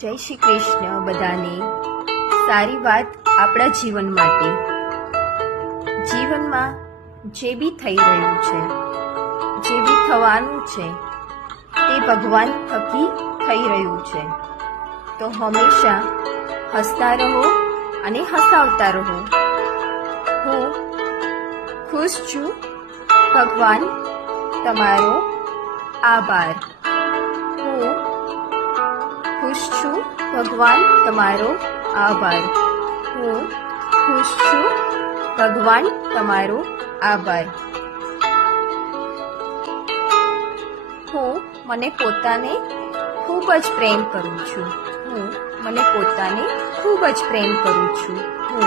જય શ્રી કૃષ્ણ બધાને. સારી વાત આપણા જીવન માટે. જીવનમાં જે બી થઈ રહ્યું છે, જે બી થવાનું છે, તે ભગવાન થકી થઈ રહ્યું છે. તો હંમેશા હસતા રહો અને હસાવતા રહો. હું ખુશ છું. ભગવાન તમારો આભાર. હું ખુશ છું. ભગવાન તમારો આભાર. હું ખુશ છું. ભગવાન તમારો આભાર. હું મને પોતાને ખૂબ જ પ્રેમ કરું છું. હું મને પોતાને ખૂબ જ પ્રેમ કરું છું. હું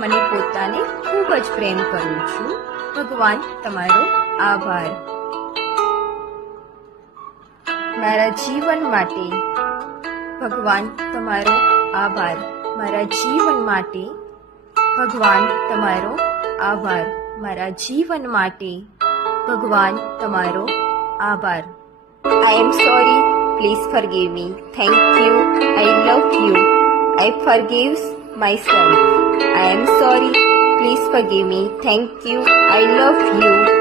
મને પોતાને ખૂબ જ પ્રેમ કરું છું. ભગવાન તમારો આભાર. મારા જીવન માટે ભગવાન તમારો આભાર. મારા જીવન માટે ભગવાન તમારો આભાર. મારા જીવન માટે ભગવાન તમારો આભાર. I am sorry. Please forgive me. Thank you. I love you. I forgive myself. I am sorry. Please forgive me. Thank you. I love you.